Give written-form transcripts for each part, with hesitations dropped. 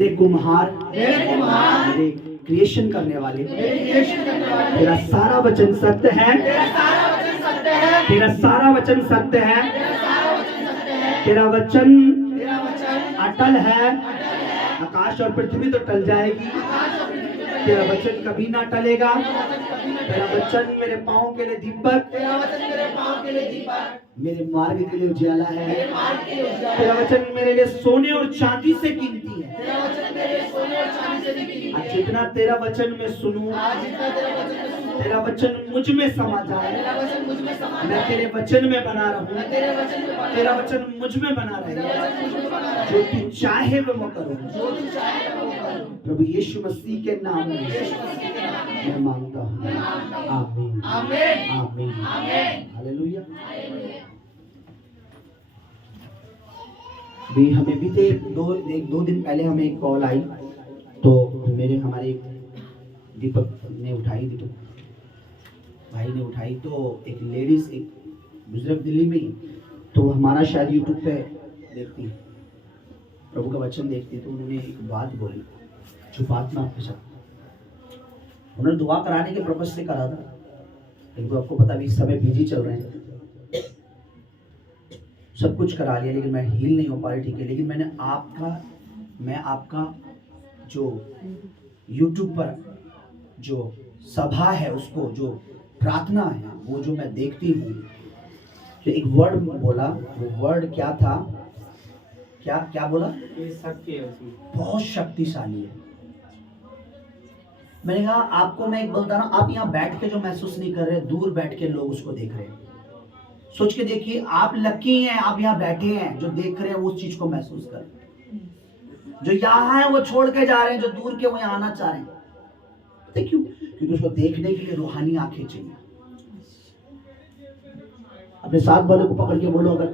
मेरे कुम्हार मेरे क्रिएशन करने वाले, तेरा सारा वचन सत्य है, तेरा सारा वचन सत्य है, तेरा वचन अटल है। आकाश और पृथ्वी तो टल जाएगी, तेरा वचन कभी ना टलेगा। तेरा वचन मेरे पाँव के लिए दीपक, मेरे मार्ग के लिए उजाला है। तेरा वचन मेरे लिए सोने और चांदी से कीमती है। आज जितना तेरा वचन मैं सुनूं, तेरा वचन मुझ में समा जाए, मैं तेरे वचन में बना रहूं, तेरा वचन मुझ में बना रहे। जो तू चाहे वो मैं करूं। प्रभु यीशु मसीह के नाम में मैं मांगता हूं। आमीन आमीन हालेलुया। भी हमें बीते दो दिन पहले हमें एक कॉल आई, तो हमारे दीपक ने उठाई, दीपक भाई ने उठाई। तो एक लेडीज, एक बुजुर्ग दिल्ली में ही, तो हमारा शायद यूट्यूब पे देखती है, प्रभु का वचन देखती, तो उन्होंने एक बात बोली जो बात मैं आपके साथ, उन्होंने दुआ कराने के पर्पज से करा था, लेकिन तो आपको पता भी इस समय बिजी चल रहे हैं, सब कुछ करा लिया, लेकिन मैं हील नहीं हो पा रही। ठीक है, लेकिन मैं आपका जो यूट्यूब पर जो सभा है, उसको जो प्रार्थना है, वो जो मैं देखती हूँ, तो एक वर्ड बोला, वो वर्ड क्या था, क्या बोला? शक्ति है उसमें, बहुत शक्तिशाली है। मैंने कहा आपको मैं एक बोलता ना, आप यहाँ बैठ के जो महसूस नहीं कर रहे, दूर बैठ के लोग उसको देख रहे हैं। सोच के देखिए, आप लकी हैं, आप यहाँ बैठे हैं, जो देख रहे हैं वो उस चीज को महसूस कर रहे हैं। जो यहाँ है वो छोड़ के जा रहे हैं, जो दूर के वो यहाँ आना चाह रहे हैं। पता क्यों? क्योंकि उसको देखने के लिए रूहानी आंखें चाहिए। अपने साथ वाले को पकड़ के बोलो, अगर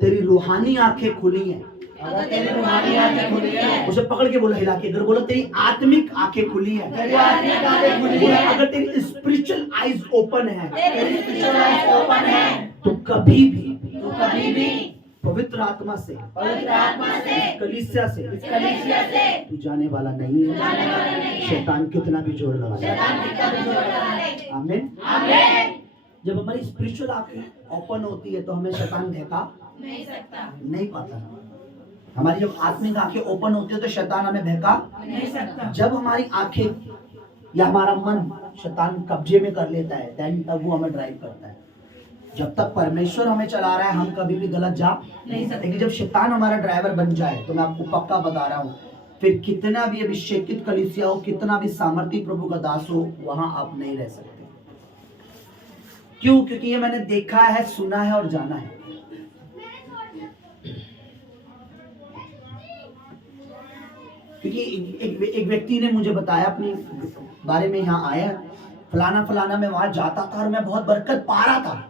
तेरी रूहानी आंखें खुली हैं, अगर तेरी रूहानी आंखें खुली है, उसे पकड़ के बोलो, हिला के, अगर बोलो तेरी आत्मिक आंखें खुली है, तेरी आत्मिक आंखें खुली है, अगर तेरी स्पिरिचुअल आईज ओपन है, तेरी स्पिरिचुअल आईज ओपन है, तो कभी भी पवित्र आत्मा से कलीसिया से तू जाने वाला नहीं है। शैतान कितना भी जोर लगा ले। आमीन। जब हमारी स्पिरिचुअल आंखें ओपन होती है तो हमें शैतान धोखा नहीं पाता। हमारी जब आत्मिक आंखें ओपन होती है तो शैतान हमें धोखा नहीं सकता। जब हमारी आंखें या हमारा मन शैतान कब्जे में कर लेता है, तब वो हमें ड्राइव करता है। जब तक परमेश्वर हमें चला रहा है, हम कभी भी गलत जा नहीं सकते। लेकिन जब शैतान हमारा ड्राइवर बन जाए, तो मैं आपको पक्का बता रहा हूँ, फिर कितना भी अभिषेकित कलीसिया हो, कितना भी सामर्थी प्रभु का दास हो, वहां आप नहीं रह सकते। क्यों? क्योंकि ये मैंने देखा है, सुना है और जाना है। क्योंकि एक व्यक्ति ने मुझे बताया अपने बारे में, यहाँ आया फलाना मैं वहां जाता था और मैं बहुत बरकत पा रहा था,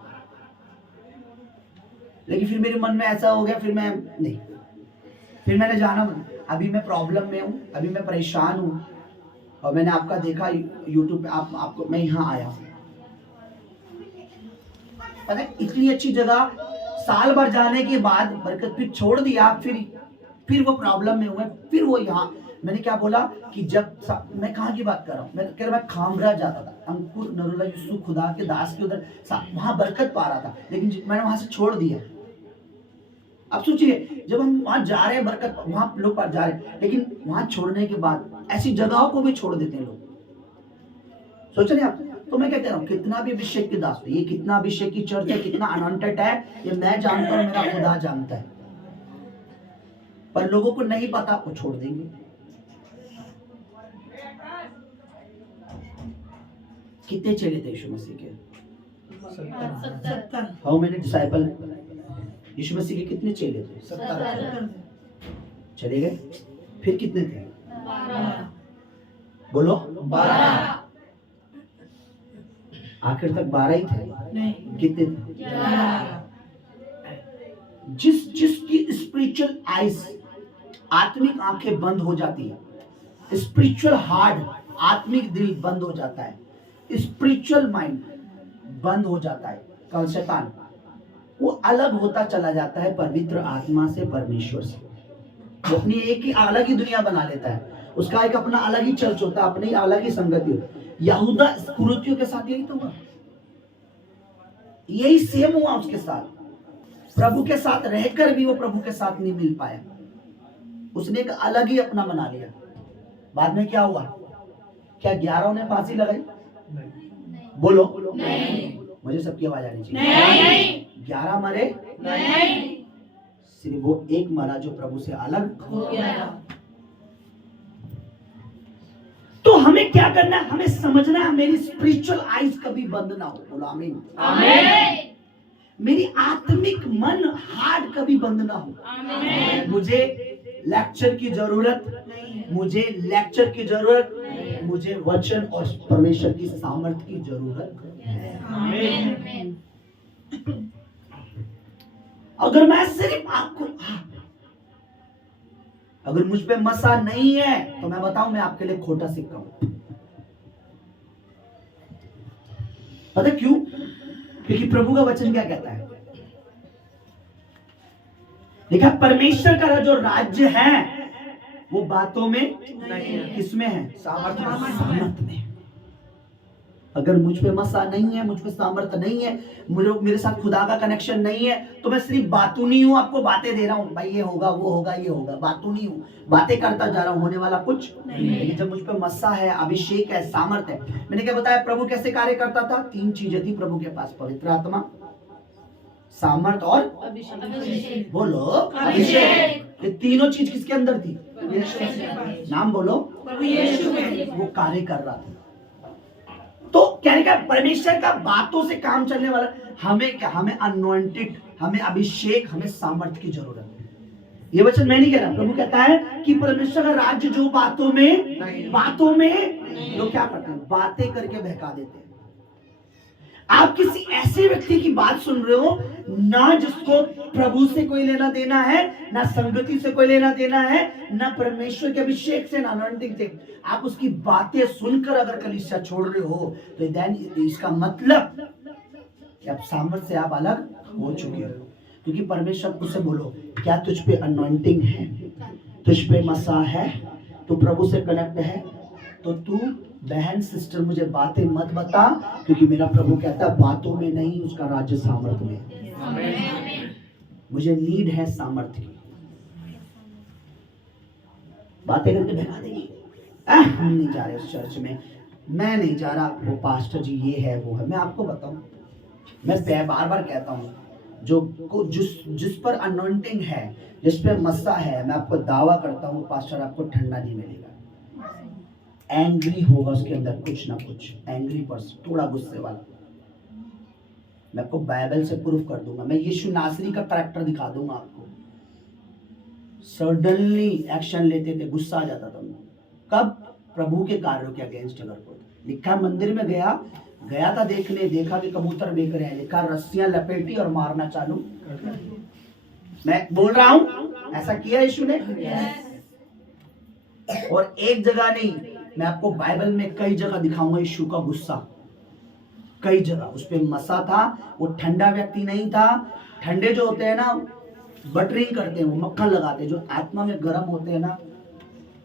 लेकिन फिर मेरे मन में ऐसा हो गया, फिर मैंने जाना, अभी मैं प्रॉब्लम में हूँ, अभी मैं परेशान हूँ, और मैंने आपका देखा यूट्यूब पे, आपको मैं यहाँ आया। पता है, इतनी अच्छी जगह साल भर जाने के बाद बरकत फिर छोड़ दिया, फिर वो प्रॉब्लम में हुए, फिर वो यहाँ। मैंने क्या बोला कि जब मैं कहाँ की बात कर रहा हूँ, मैं कह रहा, मैं खामरा जाता था, अंकुर नरुला यूसुफ खुदा के दास के उधर, वहां बरकत पा रहा था, लेकिन मैंने वहां से छोड़ दिया। अब सोचिए, जब हम वहां जा रहे हैं, बरकत वहां लोग पास जा रहे हैं, लेकिन वहां छोड़ने के बाद ऐसी जगहों को भी छोड़ देते हैं लोग। सोच रहे आप? तो मैं क्या कह रहा हूँ, कितना भी अभिषेक के दास, ये कितना अभिषेक की चर्च है, कितना अनॉइंटेड है, ये मैं जानता हूँ, मेरा खुदा जानता है, पर लोगों को नहीं पता, वो छोड़ देंगे। कितने चेले थे यीशु मसीह के? 70। How many disciple? यीशु मसीह के कितने चेले थे? 70 चले गए। फिर कितने थे? 12। बोलो 12। आखिर तक 12 ही थे? नहीं। कितने थे? 11। जिसकी स्पिरिचुअल आईज, आत्मिक आंखें बंद हो जाती है, स्पिरिचुअल हार्ट, आत्मिक दिल बंद हो जाता है, स्पिरिचुअल माइंड बंद हो जाता है, कल शैतान वो अलग होता चला जाता है पवित्र आत्मा से, परमेश्वर से। वो अपनी एक ही अलग ही दुनिया बना लेता है, उसका एक अपना अलग ही चर्च होता है, अपनी अलग ही संगति होती है। यहूदा इस्करियोतियों के साथ यही तो हुआ, यही सेम हुआ उसके साथ। प्रभु के साथ रहकर भी वो प्रभु के साथ नहीं मिल पाया, उसने एक अलग ही अपना बना लिया। बाद में क्या हुआ? क्या 11 ने फांसी लगाई? बोलो नहीं। मुझे सबकी आवाज आनी चाहिए। 11 मरे नहीं, सिर्फ वो एक मरा जो प्रभु से अलग हो गया। तो हमें क्या करना है? हमें समझना है मेरी स्पिरिचुअल आईज कभी बंद ना हो। बोलो आमीन। आमीन। मेरी आत्मिक मन हार्ट कभी बंद ना हो। आमीन। मुझे लेक्चर की जरूरत नहीं, मुझे लेक्चर की जरूरत नहीं, मुझे वचन और परमेश्वर की सामर्थ्य की जरूरत है। आमीन। अगर मैं सिर्फ आपको, अगर मुझ पे मसा नहीं है तो मैं बताऊं मैं आपके लिए खोटा सिक्का हूं। पता क्यों? क्योंकि प्रभु का वचन क्या कहता है? देखा, परमेश्वर का जो राज्य है वो बातों में नहीं है, किसमें है? सामर्थ्य में। अगर मुझ पे मसा नहीं है, मुझ पे सामर्थ्य नहीं है, मेरे साथ खुदा का कनेक्शन नहीं है, तो मैं सिर्फ बातू नहीं हूं, आपको बातें दे रहा हूं, भाई ये होगा वो होगा ये होगा, बातू नहीं हूं, बातें करता जा रहा हूं, होने वाला कुछ नहीं। लेकिन जब मुझ पे मसा है, अभिषेक है, सामर्थ्य है। मैंने क्या बताया प्रभु कैसे कार्य करता था? 3 चीजें थी प्रभु के पास, पवित्र आत्मा, सामर्थ और अभिषेक। बोलो अभिषेक। ये तीनों चीज किसके अंदर थी? नाम बोलो। वो कार्य कर रहा था। तो कहने का परमेश्वर का बातों से काम चलने वाला। हमें क्या? हमें अनॉइंटेड, हमें अभिषेक, हमें सामर्थ्य की जरूरत है। ये वचन मैं नहीं कह रहा, प्रभु कहता है कि परमेश्वर का राज्य जो बातों में लोग क्या करते हैं? बातें करके बहका देते हैं। आप किसी ऐसे व्यक्ति की बात सुन रहे हो ना जिसको प्रभु से कोई लेना देना है, ना संगति से कोई लेना देना है, ना परमेश्वर के अभिषेक से, ना अनॉइंटिंग से। आप उसकी बातें सुनकर अगर कलीसिया छोड़ रहे हो तो इसका मतलब कि आप सामर्थ्य से आप अलग हो चुके हो। क्योंकि परमेश्वर तुझसे बोलो, क्या तुझ पे अनॉइंटिंग है? तुझ पे मसा है? तू प्रभु से कनेक्ट है? तो तू बहन सिस्टर मुझे बातें मत बता, क्योंकि मेरा प्रभु कहता है बातों में नहीं, उसका राज्य सामर्थ्य में। मुझे नीड है सामर्थ्य की। बातें करके बहका देगी, हम नहीं जा रहे उस चर्च में, मैं नहीं जा रहा, वो पास्टर जी ये है वो है। मैं आपको बताऊं, मैं बार बार कहता हूं, जिस पर अनॉइंटिंग है, जिस पर मस्सा है, मैं आपको दावा करता हूं पास्टर आपको ठंडा नहीं मिलेगा। एंग्री होगा उसके अंदर कुछ ना कुछ, एंग्री पर्सन, थोड़ा गुस्से वाला। मैं आपको बाइबल से प्रूफ कर दूंगा, मैं यीशु नासरी का कैरेक्टर दिखा दूंगा आपको। सडनली एक्शन लेते थे, गुस्सा आ जाता था उनको। कब? प्रभु के कार्यों के अगेंस्ट। अगर कोई लिखा मंदिर में गया था देखने, देखा कि कबूतर बेच रहे हैं, लिखा रस्सियां लपेटी और मारना चालू। मैं बोल रहा हूं ऐसा किया यीशु ने। और एक जगह नहीं, मैं आपको बाइबल में कई जगह दिखाऊंगा यीशु का गुस्सा, कई जगह। उस पे मसा था, वो ठंडा व्यक्ति नहीं था। ठंडे जो होते हैं ना, बटरिंग करते हैं, वो मक्खन लगाते हैं। जो आत्मा में गर्म होते हैं ना,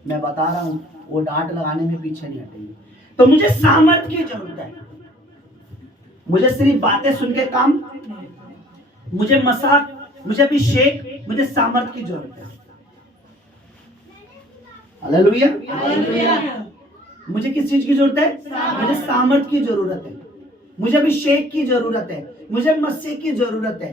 मैं बता रहा हूं, वो डांट लगाने में पीछे नहीं हटेंगे। तो मुझे सामर्थ्य की जरूरत है। मुझे सिर्फ बातें सुन के काम, मुझे मसा, मुझे अभिषेक, मुझे सामर्थ्य की जरूरत है। हालेलुया। मुझे किस चीज की जरूरत है? मुझे सामर्थ्य की जरूरत है, मुझे अभिषेक की जरूरत है, मुझे मसीह की जरूरत है।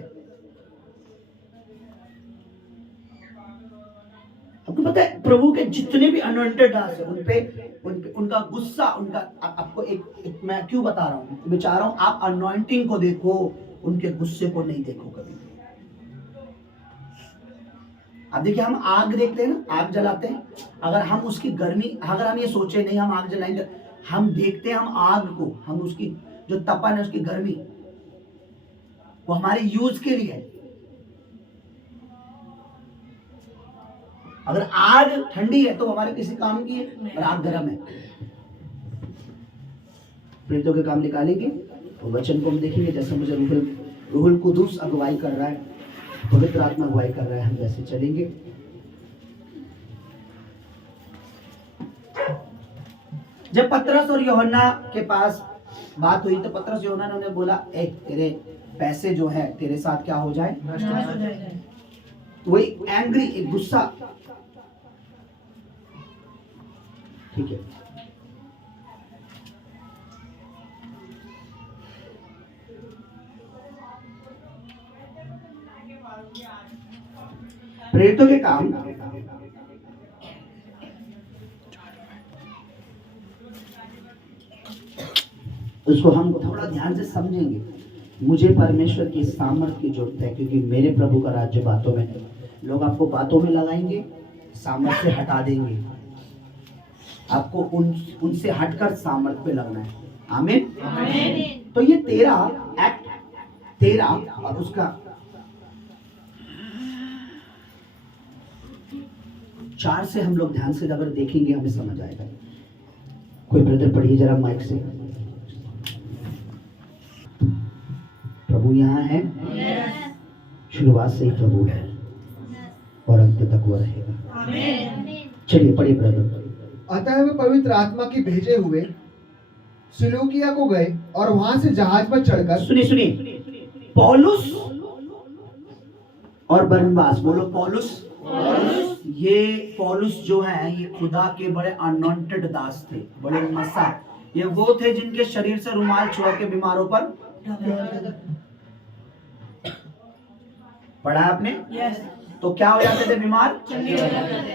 आपको पता है प्रभु के जितने भी अनॉइंटेड दास है, उनपे उनका गुस्सा, उनका आपको एक मैं क्यों बता रहा हूं, मैं चाह रहा हूं आप अनॉइंटिंग को देखो, उनके गुस्से को नहीं देखो कभी। अब देखिए, हम आग देखते हैं ना, आग जलाते हैं, अगर हम उसकी गर्मी, अगर हम ये सोचे नहीं हम आग जलाएंगे, हम देखते हैं हम आग को, हम उसकी जो तपन है, उसकी गर्मी, वो हमारे यूज के लिए है। अगर आग ठंडी है तो हमारे किसी काम की है, और आग गर्म है। प्रेरितों के काम निकालेंगे तो वचन को हम देखेंगे, जैसे मुझे रूहुल कुदूस अगुवाई कर रहा है, पवित्र आत्मा अगुवाई कर रहा है, हम वैसे चलेंगे। जब पतरस और यूहन्ना के पास बात हुई तो पतरस यूहन्ना ने उन्हें बोला, ए तेरे पैसे जो है तेरे साथ क्या हो जाए, नष्ट हो जाए। वही एंग्री, एक गुस्सा, ठीक है। प्रेरितों के काम उसको हम थोड़ा ध्यान से समझेंगे। मुझे परमेश्वर की सामर्थ्य की जरूरत है, क्योंकि मेरे प्रभु का राज्य बातों में है। लोग आपको बातों में लगाएंगे, सामर्थ्य से हटा देंगे। आपको उनसे हटकर सामर्थ्य पे लगना है। आमीन। तो ये तेरा एक्ट, तेरा और उसका 4 से हम लोग ध्यान से अगर देखेंगे हमें समझ आएगा। कोई ब्रदर पढ़िए जरा माइक से। प्रभु यहाँ है, शुरुआत से ही प्रभु है और अंत तक वो रहेगा। चलिए पढ़िए ब्रदर। अतः वे पवित्र आत्मा की भेजे हुए सिलूकिया को गए और वहां से जहाज पर चढ़कर, सुनिए, पौलुस और बरनबास, बोलो पौलुस। ये पौलुस जो है ये खुदा के बड़े अनॉइंटेड दास थे, बड़े मसा। ये वो थे जिनके शरीर से रुमाल छुआ के बीमारों पर पढ़ा आपने। तो क्या हो जाते थे बीमार,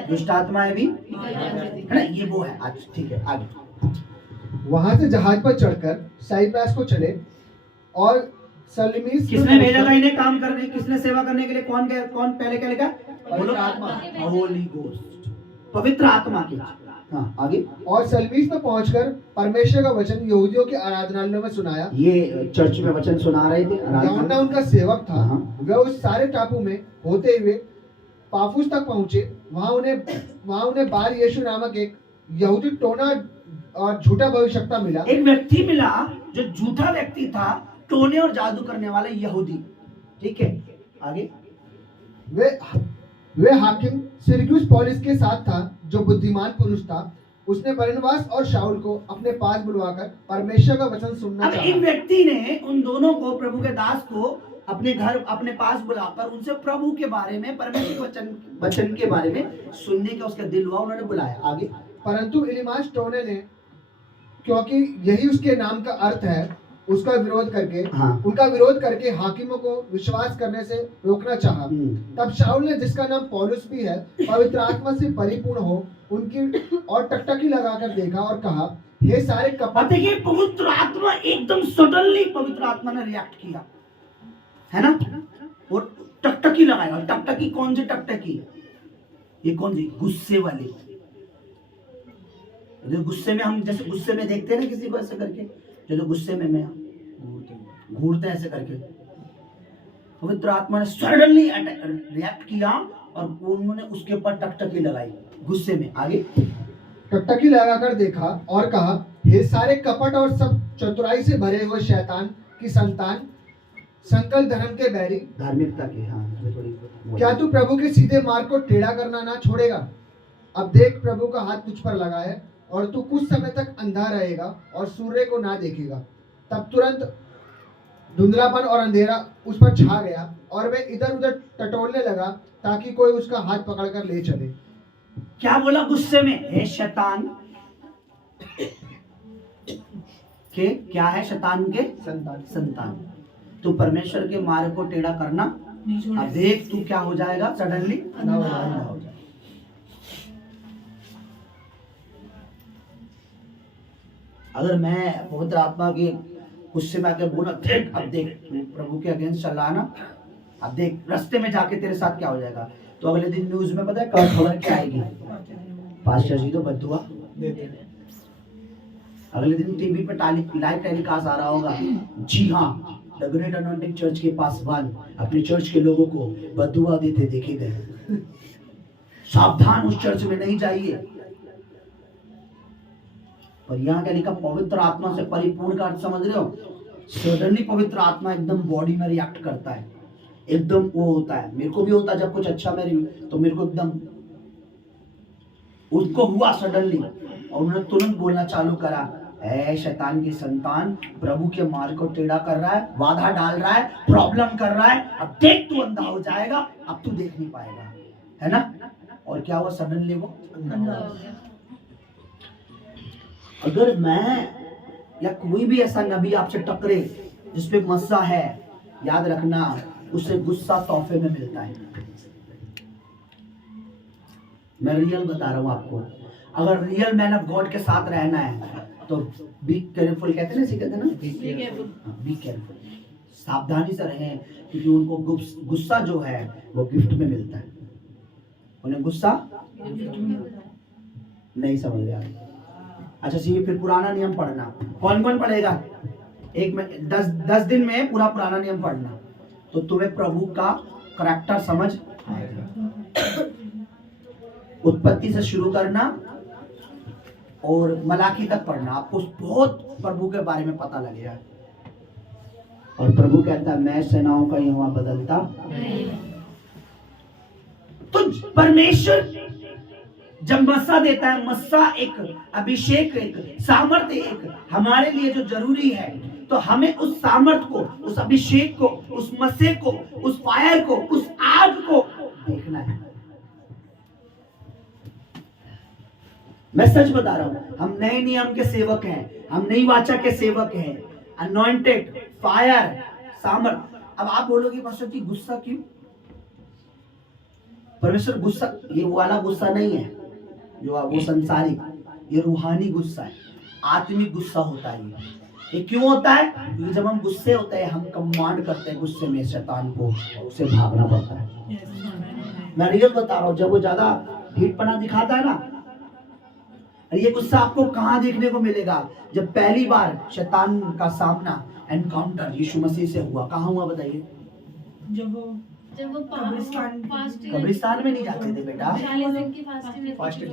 दुष्ट आत्माएं भी, है ना। ये वो है। आज ठीक है, आगे। वहां से जहाज पर चढ़कर साइप्रस को चले और सलमीस। किसने भेजा था इन्हें काम करने, किसने सेवा करने के लिए? कौन पहले क्या लिखा? बोलो आत्मा, होली गोस्ट, पवित्र आत्मा की। हाँ, आगे। और सलमीस में पहुंचकर परमेश्वर का वचन यहूदियों के आराधनालयों में सुनाया। ये चर्च में वचन सुना रहे थे। यूहन्ना उनका सेवक था। हाँ। वे उस सारे टापू में होते हुए पाफुस तक पहुंचे। वहां उन्हें बार यीशु नामक एक यहूदी टोना और झूठा भविष्यवक्ता मिला। एक व्यक्ति मिला जो झूठा व्यक्ति था, टोने और जादू करने वाला यहूदी। ठीक है, आगे। वे हाकिम सिरगियुस पौलुस के साथ था, जो बुद्धिमान पुरुष था। उसने बरनबास और शाऊल को अपने पास बुलवाकर परमेश्वर का वचन सुनना अब चाहा। एक व्यक्ति ने उन दोनों को, प्रभु के दास को अपने घर, अपने पास बुलाकर उनसे प्रभु के बारे में, परमेश्वर के वचन के बारे में सुनने का उसका दिल हुआ। उन्होंने बुलाया। आगे। परंतु इलीमास टोने ने, क्योंकि यही उसके नाम का अर्थ है, उनका विरोध करके हाकिमों को विश्वास करने से रोकना चाहा। तब शाऊल ने, जिसका नाम पौलुस भी है, पवित्र आत्मा से परिपूर्ण हो उनकी और टकटकी लगाकर देखा और कहा, हे सारे कपट। देखिए, पवित्र आत्मा एकदम सडनली पवित्र आत्मा ने रिएक्ट किया, है ना। और टकटकी लगाया। और टकटकी कौन सी टकटकी? ये कौन सी? गुस्से वाली। गुस्से में हम जैसे गुस्से में देखते हैं ना किसी को ऐसे करके, जो गुस्से में मैं घूरते ऐसे करके। पवित्र आत्मा ने सडनली रिएक्ट किया और उन्होंने उसके ऊपर टकटकी लगाई गुस्से में। आगे। टकटकी लगाकर देखा और कहा, हे सारे कपट और सब चतुराई से भरे हुए शैतान की संतान, संकल्प धर्म के बैरी, धार्मिकता के। हाँ, क्या तू प्रभु के सीधे मार्ग को टेढ़ा करना ना छोड़ेगा? अब देख, प्रभु का हाथ तुझ पर लगा है और तू कुछ समय तक अंधा रहेगा और सूर्य को ना देखेगा। तब तुरंत धुंधलापन और अंधेरा उस पर छा गया और वह इधर उधर टटोलने लगा ताकि कोई उसका हाथ पकड़कर ले चले। क्या बोला गुस्से में? हे शैतान के, क्या है? शैतान के संतान, तू परमेश्वर के मार्ग को टेढ़ा करना। अब देख तू क्या हो जाएगा, सडनली अंधा हो जाएगा। अगर मैं पवित्र आत्मा की गुस्से में आके बोला, देख अब देख प्रभु के अगेंस्ट चल रहा ना, अब देख रास्ते में जाके तेरे साथ क्या हो जाएगा, तो अगले दिन न्यूज में पता है खबर क्या आएगी? पास्टर जी तो बद्दुआ। अगले दिन टीवी पे लाइव टेलीकास्ट आ रहा होगा, जी हाँ, द ग्रेट अनॉइंटिंग चर्च के पासवान अपने चर्च के लोगों को बद्दुआ देते देखे गए। सावधान, उस चर्च में नहीं जाइए। और यहाँ क्या लिखा? पवित्र आत्मा से परिपूर्ण का अर्थ समझ रहे हो? सडनली पवित्र आत्मा एकदम बॉडी में रिएक्ट करता है, एकदम वो होता है। मेरे को भी होता है जब कुछ अच्छा मेरे, तो मेरे को एकदम उसको हुआ सडनली। और उन्होंने तुरंत बोलना चालू करा, ऐ शैतान की संतान, प्रभु के मार्ग को टेढ़ा कर रहा है, बाधा डाल रहा है, प्रॉब्लम कर रहा है, अब देख तू अंधा हो जाएगा, अब तू देख नहीं पाएगा, है ना। और क्या हुआ, सडनली वो अंधा हो गया। अगर मैं या कोई भी ऐसा नबी आपसे टकरे जिसपे मस्सा है, याद रखना उसे गुस्सा तोहफे में मिलता है। मैं रियल बता रहा हूं आपको, अगर रियल मैन ऑफ गॉड के साथ रहना है तो बी केयरफुल, कहते हैं ना, कहते हैं ना, बी केयरफुल, सावधानी से रहें, क्योंकि उनको गुस्सा जो है वो गिफ्ट में मिलता है। उन्हें गुस्सा नहीं समझ रहा। अच्छा ठीक है, फिर पुराना नियम पढ़ना। कौन कौन पढ़ेगा? एक में 10 दिन में पूरा पुराना नियम पढ़ना, तो तुम्हें प्रभु का करैक्टर समझ आएगा। उत्पत्ति से शुरू करना और मलाकी तक पढ़ना, आपको बहुत प्रभु के बारे में पता लगेगा। और प्रभु कहता है, मैं सेनाओं का यहोवा बदलता नहीं। तो परमेश्वर जब मस्सा देता है, मस्सा एक अभिषेक, एक सामर्थ्य, एक हमारे लिए जो जरूरी है, तो हमें उस सामर्थ्य को, उस अभिषेक को, उस मस्से को, उस फायर को, उस आग को देखना है। मैं सच बता रहा हूं, हम नए नियम के सेवक हैं, हम नई वाचा के सेवक हैं, अनॉइंटेड, फायर, सामर्थ। अब आप बोलोगे पास्टर जी गुस्सा क्यों? परमेश्वर गुस्सा, ये वाला गुस्सा नहीं है जो वो संसारिक, ये रूहानी गुस्सा है, आत्मिक गुस्सा होता है। ये क्यों होता है? क्योंकि जब हम गुस्से होते हैं, हम कमांड करते हैं गुस्से में शैतान को, उसे भागना पड़ता है। मैं रियल बता रहा हूं, जब वो ज्यादा ढीठपना दिखाता है ना, ये गुस्सा आपको कहां देखने को मिलेगा? जब पहली बार शैतान का सामना, एनकाउंटर यीशु मसीह से हुआ, कहां हुआ बताइए? जब वो कब्रिस्तान में नहीं जाते थे बेटा, फास्टिंग।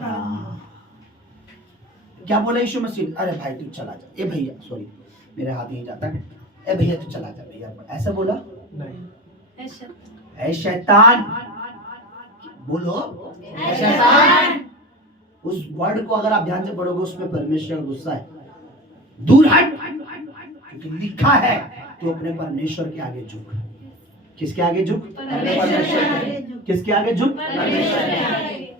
क्या बोला यीशु मसीह? अरे भाई तू चला जा, ए भैया, सॉरी मेरे हाथ नहीं जाता है, ए भैया तू चला जा भैया, ऐसा बोला नहीं। ऐ शैतान, बोलो शैतान। उस वर्ड को अगर आप ध्यान से पढ़ोगे, उसमें परमेश्वर का गुस्सा है, दूर हट, क्योंकि लिखा है तो अपने परमेश्वर के आगे झुक। किसके आगे झुक? परमेश्वर। किसके आगे झुक? परमेश्वर के आगे।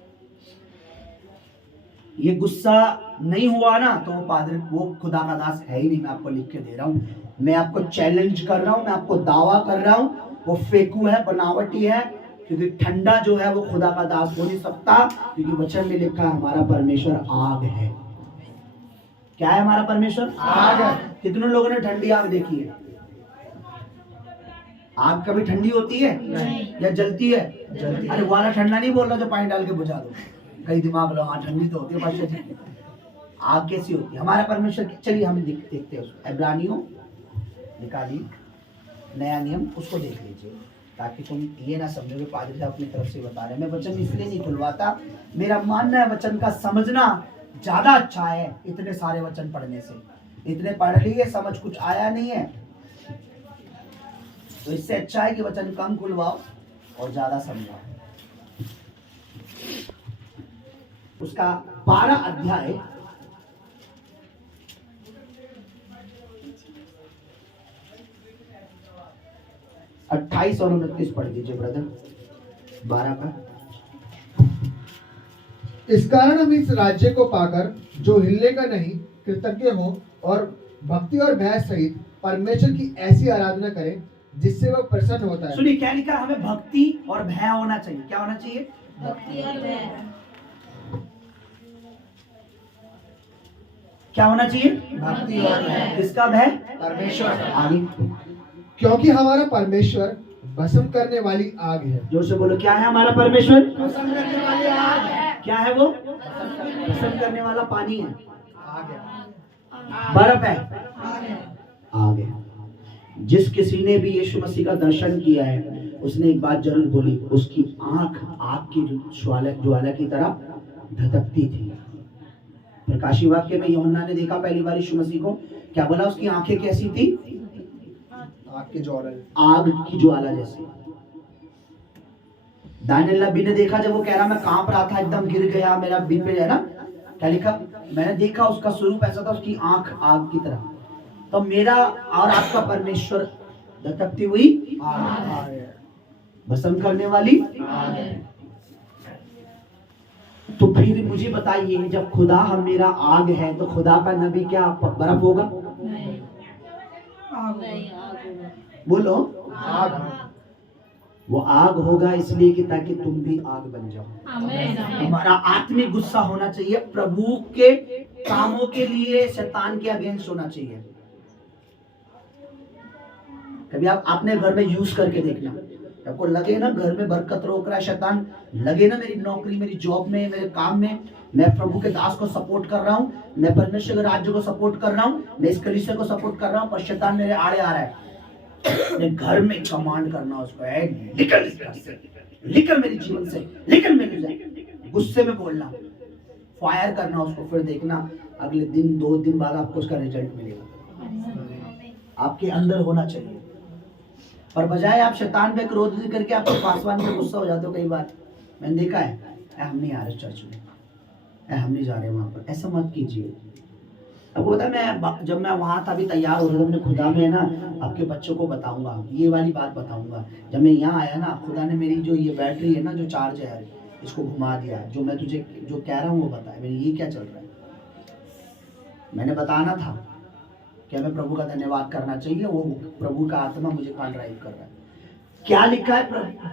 ये गुस्सा नहीं हुआ ना, तो वो पादरी, वो खुदा का दास है ही नहीं। मैं आपको लिख के दे रहा हूँ, मैं आपको चैलेंज कर रहा हूँ, मैं आपको दावा कर रहा हूँ, वो फेकू है, बनावटी है, क्योंकि ठंडा जो है वो खुदा का दास हो नहीं सकता, क्योंकि वचन में लिखा है हमारा परमेश्वर आग है। क्या है हमारा परमेश्वर? आग है। कितने लोगों ने ठंडी आग देखी है? आग कभी ठंडी होती है नहीं। या जलती है? जलती। अरे वाला ठंडा नहीं बोल रहा जो पानी डाल के बुझा दो, कई दिमाग लो, हाँ ठंडी तो होती है पास्टर जी। आग कैसी होती है? हमारा परमेश्वर की, चलिए हम देखते हैं उसको। इब्रानियों निकालिए, नया नियम, उसको देख लीजिए, ताकि तुम ये ना समझो कि पादरी साहब अपनी तरफ से बता रहे हैं। मैं वचन इसलिए नहीं खुलवाता, मेरा मानना है वचन का समझना ज्यादा अच्छा है इतने सारे वचन पढ़ने से। इतने पढ़ लिए, समझ कुछ आया नहीं है, तो इससे अच्छा है कि वचन कम खुलवाओ और ज्यादा समझाओ। उसका 12 अध्याय 28 और 29 पढ़ दीजिए ब्रदर, 12 का। इस कारण हम इस राज्य को पाकर जो हिलने का नहीं, कृतज्ञ हो और भक्ति और भय सहित परमेश्वर की ऐसी आराधना करें जिससे वह प्रसन्न होता है। सुनिए क्या लिखा, हमें भक्ति और भय होना चाहिए। क्या होना चाहिए? भक्ति और भय। क्या होना चाहिए? भक्ति और भय। किसका भय? परमेश्वर का। आगे, क्योंकि हमारा परमेश्वर भस्म करने वाली आग है। जोर से बोलो, क्या है हमारा परमेश्वर? भस्म करने वाली आग है। क्या है वो? भस्म करने वाला पानी है, आग है, बर्फ है, आग है। जिस किसी ने भी यीशु मसीह का दर्शन किया है, उसने एक बात जरूर बोली, उसकी आंख आग की ज्वाला की तरह धधकती थी। प्रकाशी वाक्य में यूहन्ना ने देखा पहली बार यीशु मसीह को, क्या बोला? उसकी आंखें कैसी थी? आग की ज्वाला, आग की ज्वाला जैसी। दानियल नबी ने देखा, जब वो कह रहा मैं कांप रहा था, एकदम गिर गया, मेरा बीपी है ना, क्या लिखा? मैंने देखा उसका स्वरूप ऐसा था, उसकी आंख आग की तरह। तो मेरा और आपका परमेश्वर दतकती हुई भस्म करने वाली। तो फिर मुझे बताइए, जब खुदा हम मेरा आग है तो खुदा का नबी क्या बर्फ होगा? बोलो, आग। वो आग होगा इसलिए कि ताकि तुम भी आग बन जाओ। हमारा आत्मिक गुस्सा होना चाहिए, प्रभु के कामों के लिए शैतान के अगेंस्ट होना चाहिए। कभी आप अपने घर में यूज करके देखना, आपको लगे ना घर में बरकत रोक रहा है शैतान, लगे ना मेरी नौकरी, मेरी जॉब में, मेरे काम में मैं प्रभु के दास को सपोर्ट कर रहा हूँ, मैं परमेश्वर के राज्य को सपोर्ट कर रहा हूँ, मैं इस कलीसिया को सपोर्ट कर रहा हूँ, पर शैतान मेरे आड़े आ रहा है। घर में कमांड करना उसको, निकल निकल मेरे जीवन से, निकल मेरे से, गुस्से में बोलना, फायर करना उसको। फिर देखना अगले दिन 2 दिन बाद आपको उसका रिजल्ट मिलेगा। आपके अंदर होना चाहिए। और बजाय आप शैतान पे क्रोध करके आपको पासवान पे गुस्सा हो जाते हो। कई बार मैंने देखा है, हम नहीं आ रहे चर्च में, हम नहीं जा रहे वहां पर, ऐसा मत कीजिए। आपको पता है, मैं जब मैं वहां था अभी तैयार हो रहा था, मैंने खुदा में ना आपके बच्चों को बताऊंगा, ये वाली बात बताऊंगा। जब मैं यहाँ आया ना, खुदा ने मेरी जो ये बैटरी है ना, जो चार्ज है, इसको घुमा दिया। जो मैं तुझे जो कह रहा हूँ वो बताया मैंने, ये क्या चल रहा है। मैंने बताना था कि हमें प्रभु का धन्यवाद करना चाहिए, वो प्रभु का आत्मा मुझे कहाँ ड्राइव कर रहा है। क्या लिखा है?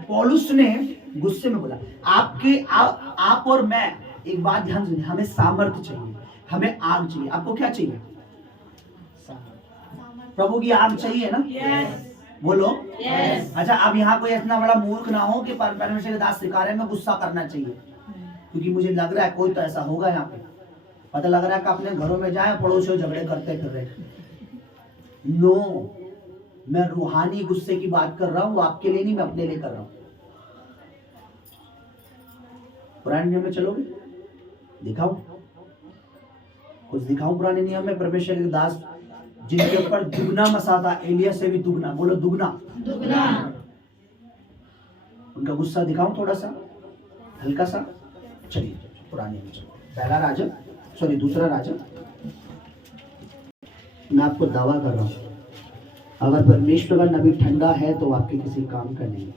पौलुस ने गुस्से में बोला, आप और मैं, एक बात ध्यान सुनिए, हमें सामर्थ्य चाहिए, हमें आग चाहिए। आपको क्या चाहिए? प्रभु की आग चाहिए ना? बोलो। अच्छा, अब यहाँ कोई इतना बड़ा मूर्ख ना हो कि परमेश्वर के दास सिखा रहे हैं गुस्सा करना चाहिए, क्योंकि मुझे लग रहा है कोई तो ऐसा होगा यहाँ पे। पता लग रहा है कि अपने घरों में जाए, पड़ोसियों झगड़े करते फिर रहे। नो, मैं रूहानी गुस्से की बात कर रहा हूँ, आपके लिए नहीं, मैं अपने लिए कर रहा हूँ। पुराने नियम में चलोगे? दिखाओ, कुछ दिखाओ पुराने नियम में। परमेश्वर के दास जिनके ऊपर दुगना मसा था, एलिया से भी दुगना, बोलो दुगना, उनका गुस्सा दिखाऊं थोड़ा सा, हल्का सा। चलिए पुराने में चलो। पहला राजा, सॉरी दूसरा राजा। मैं आपको दावा कर रहा हूं, अगर परमेश्वर का नबी ठंडा है तो आपके किसी काम का नहीं।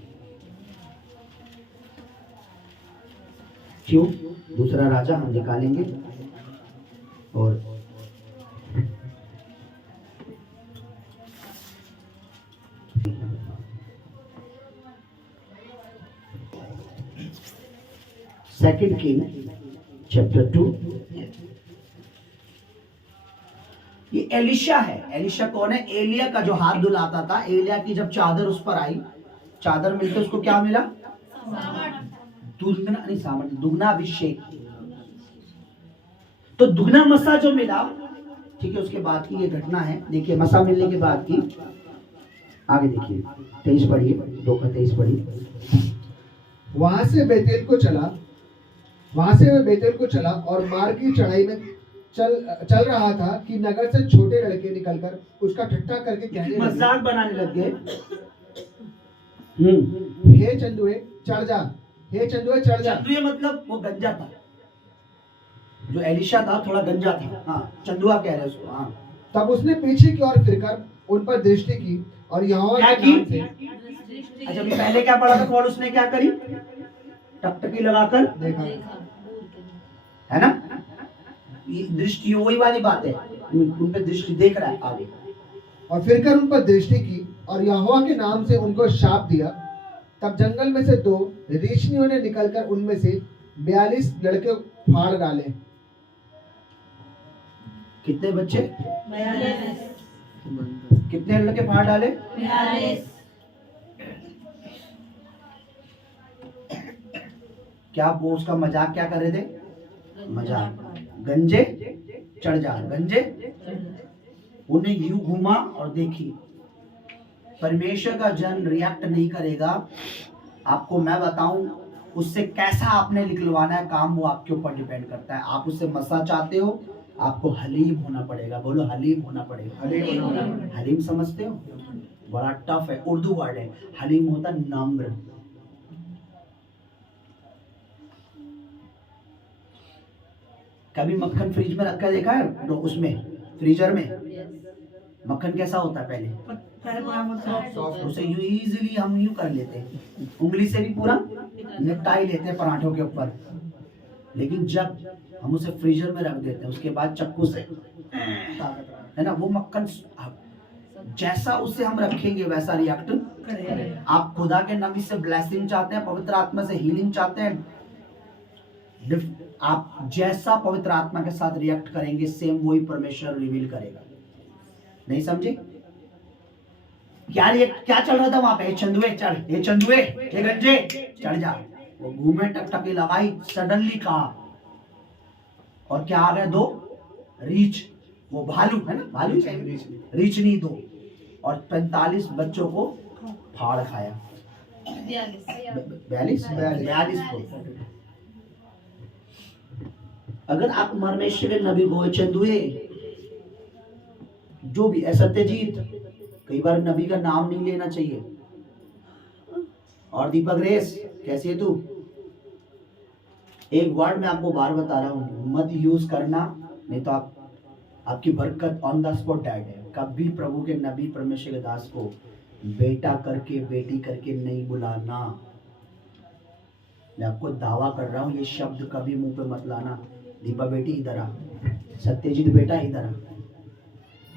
क्यों? दूसरा राजा हम निकालेंगे और सेकंड किंग चैप्टर 2। ये एलिशा है। एलिशा कौन है? एलिया का जो हाथ धुलाता था। एलिया की जब चादर उस पर आई, चादर मिलकर उसको क्या मिला? दुगना नहीं, सामर्थ्य, दुगना अभिषेक। तो दुगना मसा जो मिला, ठीक है, उसके बाद की ये घटना है। देखिए मसा मिलने के बाद की आगे देखिए, 23 पढ़िए, 2:23 पढ़िए। वहां से बेतेल वह बेतेल को चला और मार्ग की चढ़ाई में चल रहा था कि नगर से छोटे लड़के निकलकर उसका ठट्ठा करके कहने लगे, मजाक बनाने लग गए। हे चंदुए चढ़ जा, हे चंदुए चढ़ जा। चंदुए मतलब वो गंजा था, जो एलिशा था थोड़ा गंजा था। हाँ, चंदुआ कह रहे उसको। हाँ। तब उसने पीछे की ओर फिरकर उन पर दृष्टि की और यहोवा क्या के नाम की? से। अच्छा, अभी पहले क्या पढ़ा था? पॉल उसने क्या करी? टकटकी लगाकर देखा, है ना? ये दृष्टि वही वाली बात है, उन पे दृष्टि देख रहा है आगे। और फिरकर उन पर दृष्टि की और यहोवा के नाम से उनको शाप दिया। तब जंगल में से 2 रीछनियों ने निकलकर उनमें से 42 लड़के फाड़ डाले। कितने बच्चे? 42। कितने लड़के फाड़ डाले? 42। क्या वो उसका मजाक क्या कर रहे थे? मजाक। गंजे चढ़ जा, गंजे। उन्हें यूं घुमा और देखी। परमेश्वर का जन रिएक्ट नहीं करेगा। आपको मैं बताऊं, उससे कैसा आपने निकलवाना है काम, वो आपके ऊपर डिपेंड करता है। आप उससे मसा चाहते हो, आपको हलीम होना पड़ेगा। बोलो हलीम होना पड़ेगा। हलीम समझते हो? बड़ा टफ है, उर्दू वर्ड है। हलीम होता नम्र। कभी मक्खन फ्रिज में रखा देखा है? तो उसमें फ्रीजर में मक्खन कैसा होता है पहले? सॉफ्ट उसे यूं इजीली हम यूं कर लेते हैं, उंगली से भी पूरा निपटा ही लेते हैं पराठों के ऊपर। लेकिन जब हम उसे फ्रीजर में रख देते हैं उसके बाद चक्कू से, है ना, वो मक्खन जैसा उसे हम रखेंगे वैसा रिएक्ट। आप खुदा के नबी से ब्लेसिंग चाहते हैं, पवित्र आत्मा से हीलिंग चाहते हैं, आप जैसा पवित्र आत्मा के साथ रिएक्ट करेंगे सेम वही परमेश्वर रिवील करेगा। नहीं समझे? क्या चल रहा था वहां पे? चंदुए चढ़, ये चंदुए, ये गंजे चढ़ जा। वो घूमे टकटकी लगाई, सडनली कहा, और क्या आ गए? 2 रीछ, वो भालू है ना, भालू रीछ नहीं 2, और 45 बच्चों को फाड़ खाया। 42 को। अगर आप परमेश्वर के नबी को चंदुए जो भी है, सत्यजीत, कई बार नबी का नाम नहीं लेना चाहिए। और दीपक रेस, कैसी है तू? एक वर्ड मैं आपको बार बता रहा हूं, मत यूज करना, नहीं तो आपकी बरकत ऑन द स्पॉट डेड है। कभी प्रभु के नबी परमेश्वर के दास को बेटा करके बेटी करके नहीं बुलाना। मैं आपको दावा कर रहा हूं, ये शब्द कभी मुंह पे मत लाना। दीपा बेटी इधर आ, सत्यजीत बेटा इधर आ,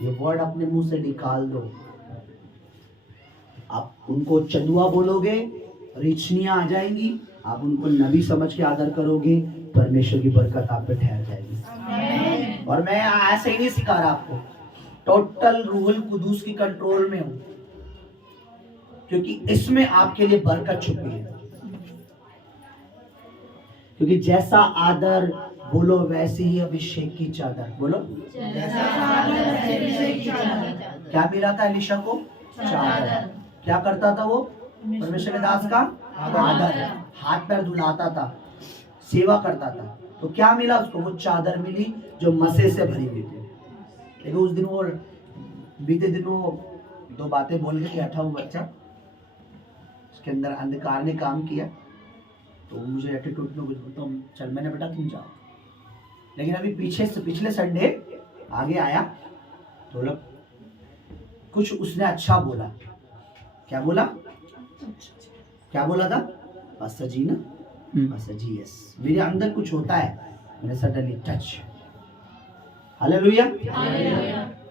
ये वर्ड अपने मुंह से निकाल दो। आप उनको चंदुआ बोलोगे, रिचनियां आ जाएंगी, आप उनको नबी समझ के आदर करोगे, परमेश्वर की बरकत आप पे ठहर जाएगी। और मैं ऐसे ही नहीं सिखा रहा आपको, टोटल रूहुल कुदूस की कंट्रोल में हूं, क्योंकि इसमें आपके लिए बरकत छुपी है। क्योंकि जैसा आदर बोलो वैसी ही अभिषेक की चादर। बोलो, क्या मिला था एलीशा को? चादर। क्या करता था वो? परमेश्वर के दास का आदर, हाथ पैर धुलाता था, सेवा करता था, तो क्या मिला उसको? वो चादर मिली जो मसे से भरी हुई थी। लेकिन उस दिन वो, बीते दिन वो 2 बातें बोल के बैठा हुआ बच्चा, उसके अंदर अंधकार ने काम किया, तो मुझे एटीट्यूड में कुछ बोलता, चल मैंने बेटा तुम जाओ। लेकिन अभी पिछले संडे आगे आया तो लोग कुछ उसने अच्छा बोला। क्या बोला? क्या बोला था? पास्टर जी ना, पास्टर जी, यस। मेरे अंदर कुछ होता है, मैंने सडनली टच। हालेलुया।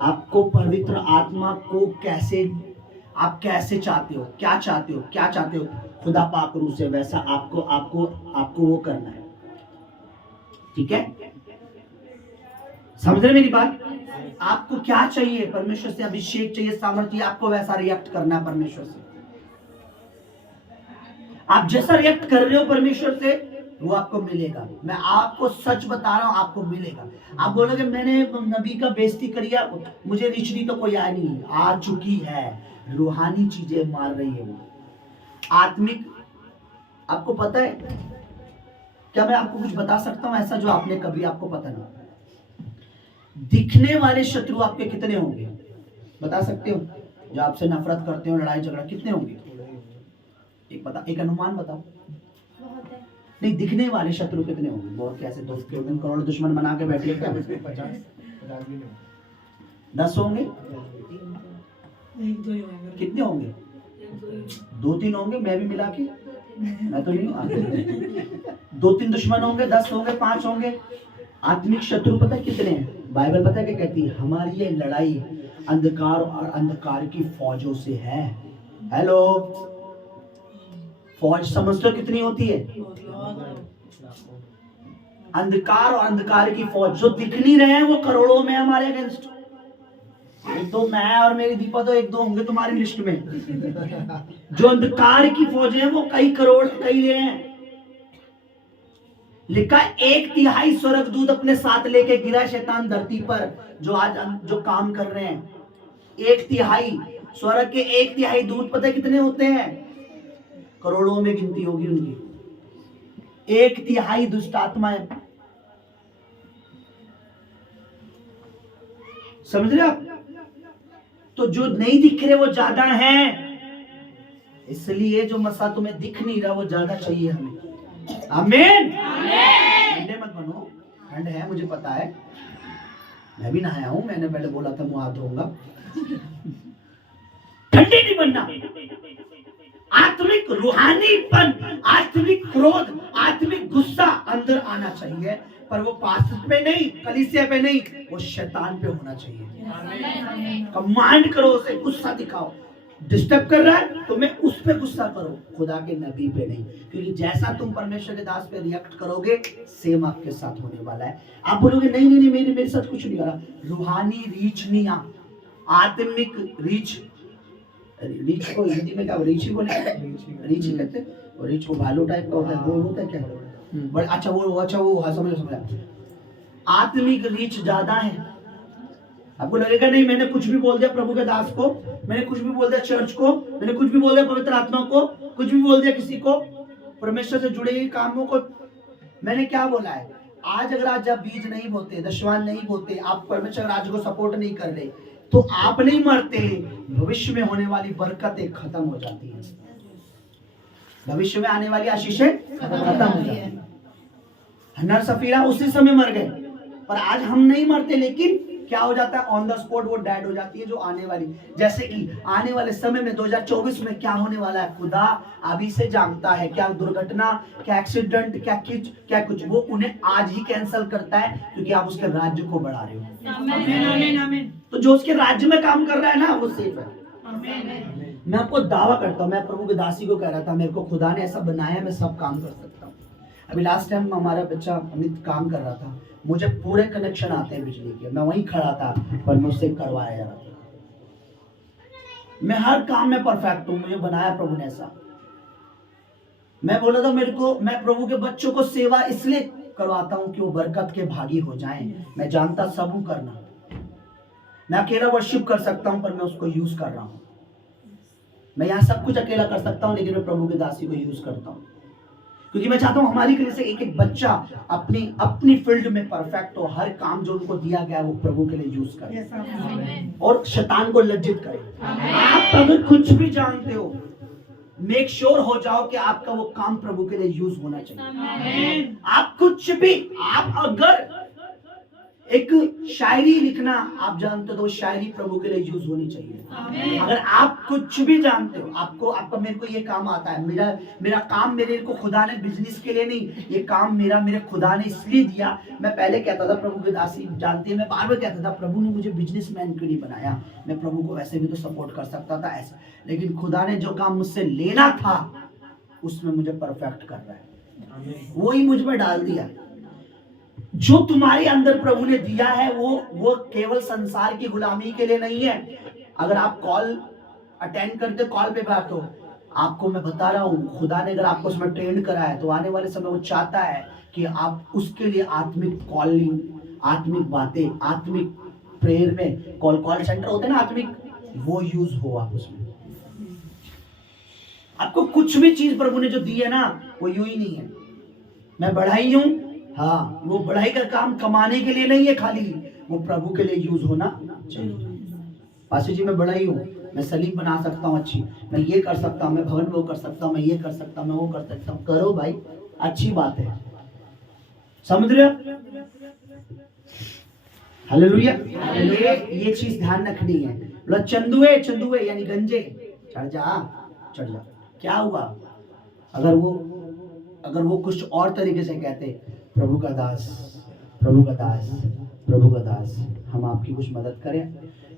आपको पवित्र आत्मा को आप कैसे चाहते हो, क्या चाहते हो, क्या चाहते हो खुदा पाक रूह से, वैसा आपको वो करना है। ठीक है? समझ रहे मेरी बात? आपको क्या चाहिए? परमेश्वर से अभिषेक चाहिए, सामर्थ्य, आपको वैसा रिएक्ट करना है परमेश्वर से। आप जैसा रिएक्ट कर रहे हो परमेश्वर से, वो आपको मिलेगा। मैं आपको सच बता रहा हूं, आपको मिलेगा। आप बोलोगे मैंने नबी का बेइज्जती करिया, मुझे रिचनी तो कोई आया नहीं, आ चुकी है। रूहानी चीजें मार रही है वो, आत्मिक। आपको पता है क्या? मैं आपको कुछ बता सकता हूं ऐसा जो आपने कभी आपको पता नहीं। दिखने वाले शत्रु आपके कितने होंगे बता सकते हो? जो आपसे नफरत करते हो, लड़ाई झगड़ा, कितने होंगे? एक अनुमान बताओ। नहीं, दिखने वाले शत्रु कितने होंगे? बहुत कैसे 2 करोड़ दुश्मन बना के बैठे क्या? 10 होंगे? कितने होंगे? 2-3 होंगे, मैं भी मिला के, मैं तो नहीं हूं। 2-3 दुश्मन होंगे, 10 होंगे, 5 होंगे। आत्मिक शत्रु पता है कितने हैं? बाइबल पता है क्या कहती है? हमारी ये लड़ाई अंधकार और अंधकार की फौजों से है। हेलो, फौज समझते हो कितनी होती है? अंधकार और अंधकार की फौज जो दिख नहीं रहे हैं वो करोड़ों में हमारे अगेंस्ट। 1-2 मैं और मेरी दीपा तो 1-2 होंगे तुम्हारी लिस्ट में। जो अंधकार की फौज है वो कई करोड़, कई हैं। लिखा 1/3 स्वर्गदूत अपने साथ लेके गिरा शैतान धरती पर, जो काम कर रहे हैं। 1/3 स्वर्ग के 1/3 दूत पता है कितने होते हैं? करोड़ों में गिनती होगी उनकी। 1/3 दुष्ट आत्माएं। समझ रहे आप? तो जो नहीं दिख रहे वो ज्यादा हैं, इसलिए जो मसा तुम्हें दिख नहीं रहा वो ज्यादा चाहिए हमें। आमीन। मत बनो, ठंड है मुझे पता है, मैं भी नहाया हूं, मैंने पहले बोला था मुंह हाथ धोऊंगा। ठंडे नहीं बनना, आत्मिक रूहानीपन, आत्मिक क्रोध, आत्मिक गुस्सा अंदर आना चाहिए, पर वो पास्टर पे नहीं, कलीसिया पे नहीं, वो शैतान पे होना चाहिए। कमांड करो उसे, गुस्सा दिखाओ। डिस्टर्ब कर रहा है तो मैं उस पे गुस्सा करो, खुदा के नबी पे नहीं, क्योंकि जैसा तुम परमेश्वर के दास पे रिएक्ट करोगे सेम आपके साथ होने वाला है। आप बोलोगे नहीं नहीं नहीं मेरे साथ कुछ नहीं हो रहा। रूहानी रीच नहीं, आत्मिक रीच, रीच को हिंदी में क्या रीच ही बोले, रीच ही कहते हैं, और रीच वो भालू टाइप का होता है, वो होता है क्या, बट अच्छा वो हाँ समझ आत्मिक रीच ज्यादा है। आपको लगेगा नहीं मैंने कुछ भी बोल दिया प्रभु के दास को, मैंने कुछ भी बोल दिया चर्च को, मैंने कुछ भी बोल दिया पवित्र आत्मा को, कुछ भी बोल दिया किसी को, परमेश्वर से जुड़े हुए कामों को मैंने क्या बोला है। आज अगर आज जब बीज नहीं बोते, दशवान नहीं बोते, आप परमेश्वर राज्य को सपोर्ट नहीं कर रहे, तो आप नहीं मरते, भविष्य में होने वाली बरकतें खत्म हो जाती है, भविष्य में आने वाली आशीषें खत्म हो जाती है। हन्ना सफीरा उसी समय मर गए, पर आज हम नहीं मरते, लेकिन क्या हो जाता है ऑन द स्पॉट वो डेड हो जाती है जो आने वाली। जैसे कि आने वाले समय में 2024 में क्या होने वाला है खुदा अभी से जानता है, क्या दुर्घटना, क्या एक्सीडेंट, क्या कुछ वो उन्हें आज ही कैंसिल करता है, क्योंकि आप उसके राज्य को बढ़ा रहे हो। आमीन आमीन। तो जो उसके राज्य में काम कर रहा है ना वो सेफ है। मैं आपको दावा करता हूँ, मैं प्रभु के दासी को कह रहा था मेरे को खुदा ने ऐसा बनाया मैं सब काम कर सकता हूँ। अभी लास्ट टाइम हमारा बच्चा अमित काम कर रहा था, मुझे पूरे कनेक्शन आते हैं बिजली के, मैं वहीं खड़ा था पर मुझसे करवाया जा रहा था। मैं हर काम में परफेक्ट हूँ, मुझे बनाया प्रभु ने ऐसा। मैं बोला था मेरे को, मैं प्रभु के बच्चों को सेवा इसलिए करवाता हूँ कि वो बरकत के भागी हो जाएं। मैं जानता सब हूँ करना, मैं अकेला वर्शिप कर सकता हूँ पर मैं उसको यूज कर रहा हूँ। मैं यहाँ सब कुछ अकेला कर सकता हूँ लेकिन मैं प्रभु के दासी को यूज करता हूँ, क्योंकि मैं चाहता हूं हमारी के लिए से एक एक बच्चा अपनी फील्ड में परफेक्ट हो, हर काम जो उनको दिया गया है वो प्रभु के लिए यूज करे और शैतान को लज्जित करे। आप अगर कुछ भी जानते हो, मेक श्योर हो जाओ कि आपका वो काम प्रभु के लिए यूज होना चाहिए। आप कुछ भी, आप अगर एक शायरी लिखना आप जानते हो तो शायरी प्रभु के लिए यूज होनी चाहिए। अगर आप कुछ भी जानते हो, आपका मेरे को ये काम आता है, मेरा काम मेरे को खुदा ने बिजनेस के लिए नहीं, ये काम मेरे खुदा ने इसलिए दिया। मैं पहले कहता था प्रभु के दासी जानते हैं, मैं बार बार कहता था प्रभु ने मुझे बिजनेसमैन क्यों नहीं बनाया, मैं प्रभु को वैसे भी तो सपोर्ट कर सकता था ऐसा, लेकिन खुदा ने जो काम मुझसे लेना था उसमें मुझे परफेक्ट कर रहा है, वही मुझ पर डाल दिया। जो तुम्हारे अंदर प्रभु ने दिया है वो केवल संसार की गुलामी के लिए नहीं है। अगर आप कॉल अटेंड करते, कॉल पे बात हो, आपको मैं बता रहा हूँ खुदा ने अगर आपको उसमें ट्रेंड करा है तो आने वाले समय वो चाहता है कि आप उसके लिए आत्मिक कॉलिंग, आत्मिक बातें, आत्मिक प्रेयर में कॉल सेंटर होते हैं ना आत्मिक, वो यूज हो आप उसमें। आपको कुछ भी चीज प्रभु ने जो दी है ना वो यूं ही नहीं है। मैं बढ़ाई हूं, हाँ, वो बढ़ाई का काम कमाने के लिए नहीं है, खाली वो प्रभु के लिए यूज होना चाहिए। पास्टर जी मैं बढ़ाई हूँ, मैं सलीम बना सकता हूँ अच्छी, मैं ये कर सकता हूँ, मैं भवन वो कर सकता हूँ, मैं ये कर सकता हूँ, मैं वो कर सकता हूँ। करो भाई, अच्छी बात है, समझ रहे हो? हालेलुया। ये चीज ध्यान रखनी है। बोला चंदुए यानी गंजे, चढ़ जा। क्या हुआ अगर वो कुछ और तरीके से कहते, प्रभु का दास हम आपकी कुछ मदद करें,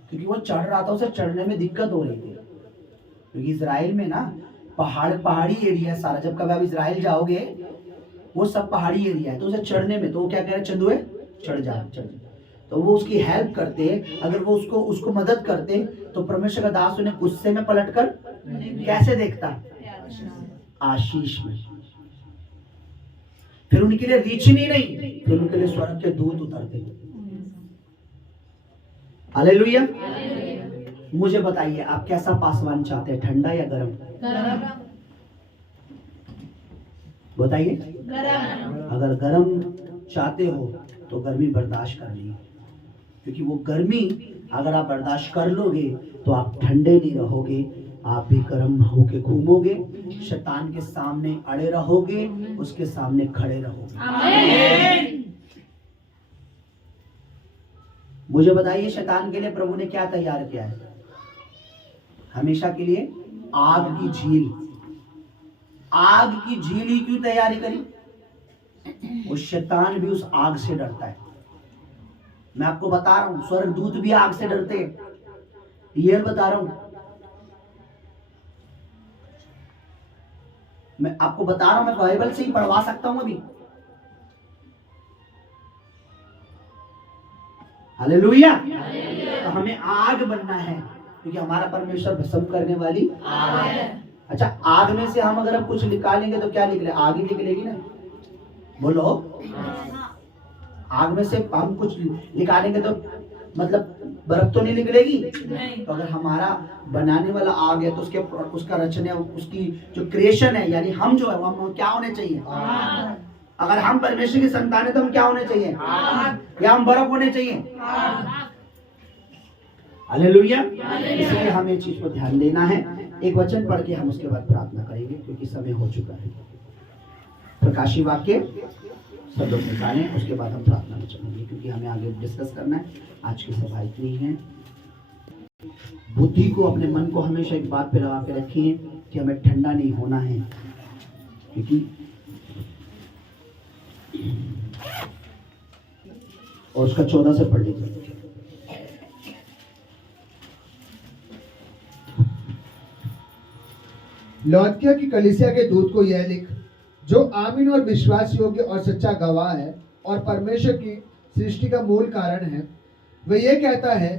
क्योंकि वो चढ़ रहा था, उसे चढ़ने में दिक्कत हो रही थी, क्योंकि इजराइल में ना पहाड़ी एरिया है सारा। जब कभी आप इजराइल जाओगे वो सब पहाड़ी एरिया है, तो उसे चढ़ने में, तो वो क्या कह रहे, चंदुए चढ़ जा। तो वो उसकी हेल्प करते, अगर वो उसको मदद करते तो परमेश्वर का दास उन्हें गुस्से में पलटकर कैसे देखता, आशीष में। फिर उनके लिए रीचनी नहीं, फिर उनके लिए स्वर्ग के दूत उतरते। हालेलुया। मुझे बताइए आप कैसा पासवान चाहते हैं, ठंडा या गर्म? बताइए। अगर गर्म चाहते हो तो गर्मी बर्दाश्त करनी है, क्योंकि वो गर्मी अगर आप बर्दाश्त कर लोगे तो आप ठंडे नहीं रहोगे, आप भी गर्म होके घूमोगे, शैतान के सामने अड़े रहोगे, उसके सामने खड़े रहोगे। मुझे बताइए शैतान के लिए प्रभु ने क्या तैयार किया है? हमेशा के लिए आग की झील। आग की झील ही क्यों तैयारी करी? वो शैतान भी उस आग से डरता है। मैं आपको बता रहा हूं, स्वर्गदूत भी आग से डरते हैं, ये बता रहा हूं। मैं आपको बता रहा हूं, मैं बाइबल से ही पढ़वा सकता हूं अभी। हालेलुया। तो हमें आग बनना है, क्योंकि हमारा परमेश्वर भस्म करने वाली आग है। अच्छा, आग में से हम अगर अब कुछ निकालेंगे तो क्या निकले? आग ही निकलेगी ना। बोलो, आग में से हम कुछ निकालेंगे तो मतलब बर्फ तो नहीं निकलेगी। तो अगर हमारा बनाने वाला आग है तो उसका रचने, उसकी जो क्रिएशन है, यानी हम जो है हम क्या होने चाहिए? अगर हम परमेश्वर की संतान है तो हम क्या होने चाहिए? या हम बर्फ होने चाहिए? हालेलुया। इसलिए हमें इस चीज पर ध्यान देना है। एक वचन पढ़ के हम उसके बाद प्रार्थना करेंगे, क्योंकि समय हो चुका है। प्रकाशी वाक्य सब लोग निकालें, उसके बाद हम प्रार्थना में चलेंगे, क्योंकि हमें आगे डिस्कस करना है। आज की सभा इतनी है। बुद्धि को, अपने मन को हमेशा एक बात पे लगा के रखिए कि हमें ठंडा नहीं होना है, क्योंकि और उसका 14 से पढ़ लीजिए। लौदकिया की कलीसिया के दूत को यह लिख, जो आमीन और विश्वास योग्य और सच्चा गवाह है और परमेश्वर की सृष्टि का मूल कारण है, वह ये कहता है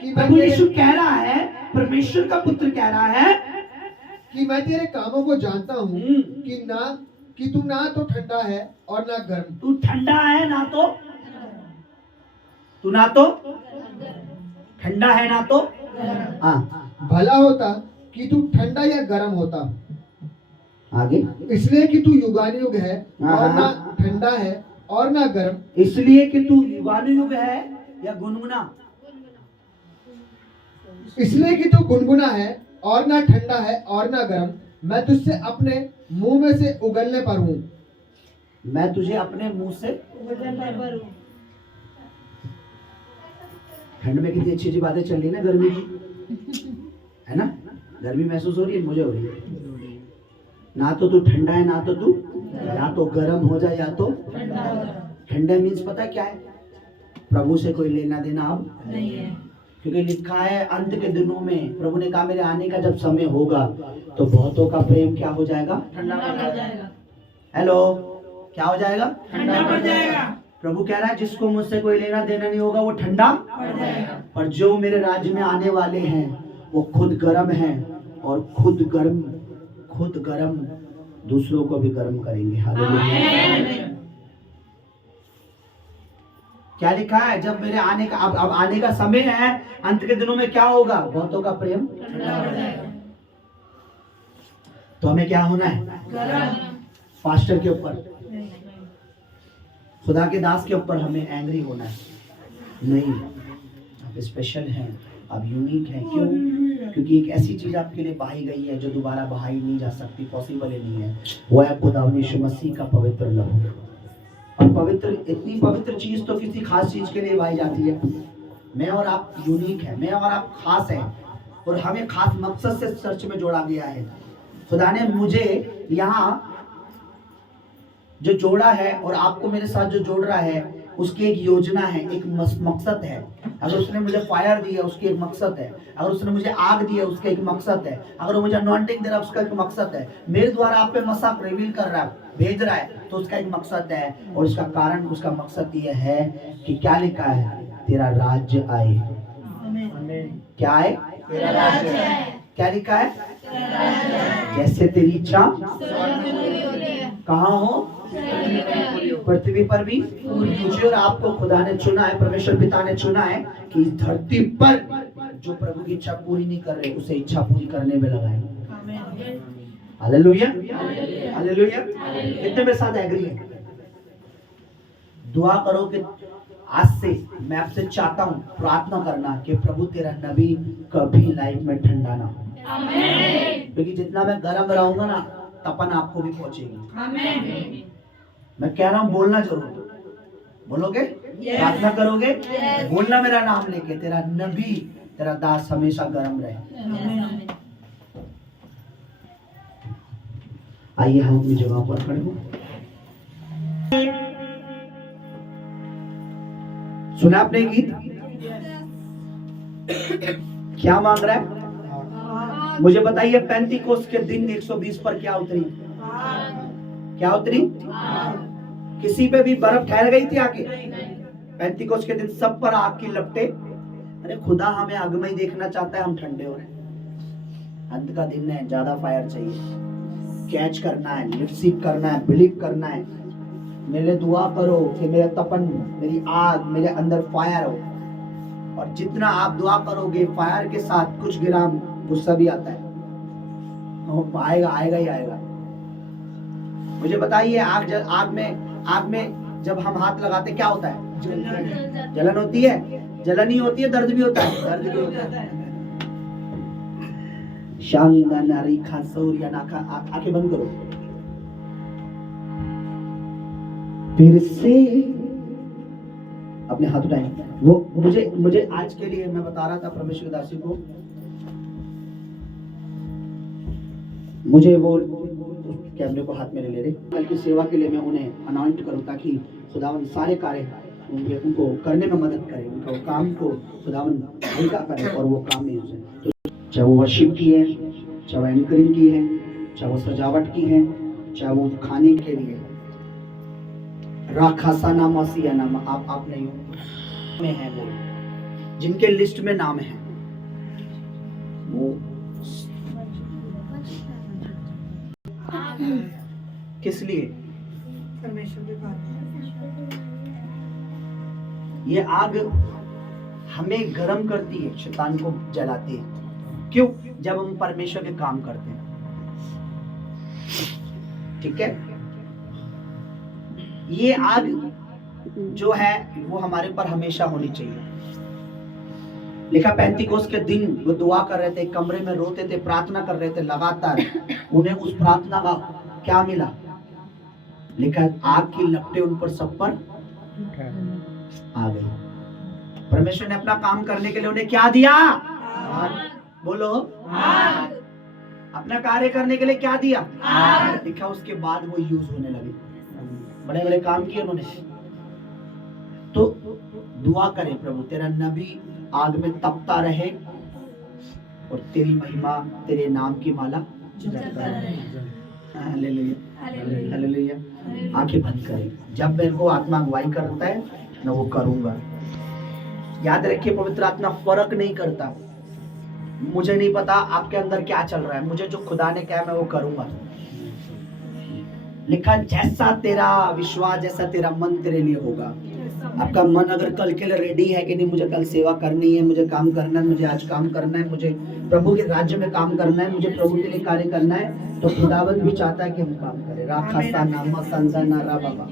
कि प्रभु यीशु कह रहा है, परमेश्वर का पुत्र कह रहा है कि मैं तेरे कामों को जानता हूँ कि तू ना तो ठंडा है और ना गर्म। तू ठंडा है ना तो, तू ना तो ठंडा है ना तो, हाँ, भला होता कि तू ठंडा या गर्म होता। आगे, इसलिए कि तू युगानुयुग है और ना ठंडा है और ना गर्म। इसलिए कि तू युगानुयुग है या गुनगुना? इसलिए कि तू गुनगुना है और ना ठंडा है और ना गर्म। मैं तुझसे अपने मुंह में से उगलने पर हूँ। मैं तुझे अपने मुंह से उगलने पर हूँ। ठंड में कितनी अच्छी अच्छी बातें चल रही है ना, गर्मी की, है ना? गर्मी महसूस हो रही है, मुझे हो रही है। ना तो तू ठंडा है, ना तो तू या तो गर्म हो जाए या तो ठंडा। मीन्स पता क्या है? प्रभु से कोई लेना देना अब नहीं है, क्योंकि लिखा है अंत के दिनों में प्रभु ने कहा मेरे आने का जब समय होगा तो बहुतों का प्रेम क्या हो जाएगा? ठंडा पड़ जाएगा। हेलो, क्या हो जाएगा? ठंडा पड़ जाएगा। प्रभु कह रहा है जिसको मुझसे कोई लेना देना नहीं होगा वो ठंडा पड़ जाएगा। पर जो मेरे राज्य में आने वाले हैं वो खुद गर्म हैं और खुद गर्म दूसरों को भी गर्म करेंगे। हालेलुया। क्या लिखा है? जब मेरे आने का अब आने का समय है, अंत के दिनों में क्या होगा? बहुतों का प्रेम ठंडा पड़ जाएगा। तो हमें क्या होना है? गरम पास्टर के ऊपर, खुदा के दास के ऊपर हमें एंग्री होना है नहीं। आप स्पेशल हैं, आप यूनिक हैं। क्यों? क्योंकि एक ऐसी चीज आपके लिए बहाई गई है जो दोबारा बहाई नहीं जा सकती, पॉसिबल ही नहीं है। वो है खुदा यीशु मसीह का पवित्र लहू। और पवित्र, इतनी पवित्र चीज तो किसी खास चीज के लिए बहाई जाती है। मैं और आप यूनिक है, मैं और आप खास हैं और हमें खास मकसद से चर्च में जोड़ा गया है। खुदा ने मुझे यहाँ जो जोड़ा है और आपको मेरे साथ जो जोड़ रहा है उसकी एक योजना है, एक मकसद है। अगर उसने मुझे फायर दी है उसकी एक मकसद है, अगर उसने मुझे आग दी है उसका एक मकसद है, अगर वो मुझे अनॉइंटिंग दे रहा है उसका एक मकसद है, मेरे द्वारा आप पे मसाक रिवील कर रहा है, भेज रहा है, तो उसका एक मकसद है। और उसका कारण, उसका मकसद ये है कि क्या लिखा है? तेरा राज्य आए। क्या आए? तेरा राज्य है। क्या लिखा है? जैसे तेरी इच्छा कहाँ हो? पृथ्वी पर भी। मुझे और आपको खुदा ने चुना है, परमेश्वर पिता ने चुना है कि इस धरती पर जो प्रभु की इच्छा पूरी नहीं कर रहे उसे इच्छा पूरी करने में लगाए। Hallelujah, hallelujah. कितने मेरे साथ एग्री है? दुआ करो कि आज से मैं आपसे चाहता हूँ, प्रार्थना करना कि प्रभु तेरा नबी कभी लाइफ में ठंडा ना हो। क्योंकि जितना मैं गर्म रहूंगा ना तपन आपको भी पहुंचेगी। मैं कह रहा हूँ बोलना जरूर, बोलोगे? प्रार्थना करोगे? बोलना मेरा नाम लेके, तेरा नबी, तेरा दास हमेशा गर्म रहे। आइए हम अपनी जगह पर खड़े हो। सुना आपने गीत? क्या मांग रहा है? मुझे बताइए, पेंतीकोस्त के दिन 120 पर क्या उतरी? क्या उतरी? किसी पे भी बर्फ ठहर गई थी आके? पेंतीकोस्त के दिन सब पर आग की लपटे। अरे खुदा हमें आग में ही देखना चाहता है, हम ठंडे हो रहे हैं। अंत का दिन है, ज्यादा फायर चाहिए, कैच करना है, रिसीव करना है, बिलीव करना है। मेरे लिए दुआ करो कि मेरा तपन, मेरी आग, मेरे अंदर फायर हो। और जितना आप दुआ करोगे फायर के साथ कुछ ग्राम गुस्सा भी आता है, आएगा आएगा ही आएगा। मुझे बताइए, आग में जब हम हाथ लगाते क्या होता है? जलन होती है? जलन ही होती है, दर्द भी होता है? दर्द भी होता है। आंखें बंद करो। फिर से अपने हाथ उठाएं। वो मुझे आज के लिए मैं बता रहा था परमेश्वर के दासी को, मुझे वो कैमरे को हाथ में ले रहे, कल की सेवा के लिए मैं उन्हें अनॉइंट करूं ताकि खुदावन सारे कार्य उनको करने में मदद करे, उनका काम को खुदावन हल्का करे और वो काम नहीं हो जाए। तो चाहे वो वर्शिप की है, चाहे वो एंकरिंग की है, चाहे वो सजावट की है, चाहे वो खाने के लिए राखासा नाम वसिया नाम आप नहीं हो में है, वो जिनके लिस्ट में नाम है वो किस लिए? ये आग हमें गर्म करती है, शैतान को जलाती है। क्यों? जब हम परमेश्वर के काम करते हैं। ठीक है? ये आग जो है वो हमारे पर हमेशा होनी चाहिए। लिखा पेंतीकोस्त के दिन वो दुआ कर रहे थे, कमरे में रोते थे, प्रार्थना कर रहे थे लगातार। उन्हें उस प्रार्थना का क्या मिला? लिखा आग की लपटें उन पर सब पर आ गई। परमेश्वर ने अपना काम करने के लिए उन्हें क्या दिया? बोलो, अपना कार्य करने के लिए क्या दिया? लिखा उसके बाद वो यूज होने लगे, बड़े बड़े काम किए उन्होंने। तो दुआ करें, प्रभु तेरा नबी आग में तपता रहे और तेरी महिमा, तेरे नाम की माला जपता रहे। Hallelujah, hallelujah. आंखें बंद करें। जब मेरे को आत्मा अगुवाई करता है मैं वो करूंगा। याद रखिए, पवित्र आत्मा फर्क नहीं करता। मुझे नहीं पता आपके अंदर क्या चल रहा है, मुझे जो खुदा ने कहा मैं वो करूंगा। लिखा जैसा तेरा विश्वास, जैसा तेरा मन तेरे लिए होगा। आपका मन अगर कल के लिए रेडी है कि नहीं, मुझे कल सेवा करनी है, मुझे काम करना है, मुझे आज काम करना है, मुझे प्रभु के राज्य में काम करना है, मुझे प्रभु के लिए कार्य करना है, तो खुदावंद भी चाहता है कि हम काम करें। राखा सा नामा संजा ना रा बाबा।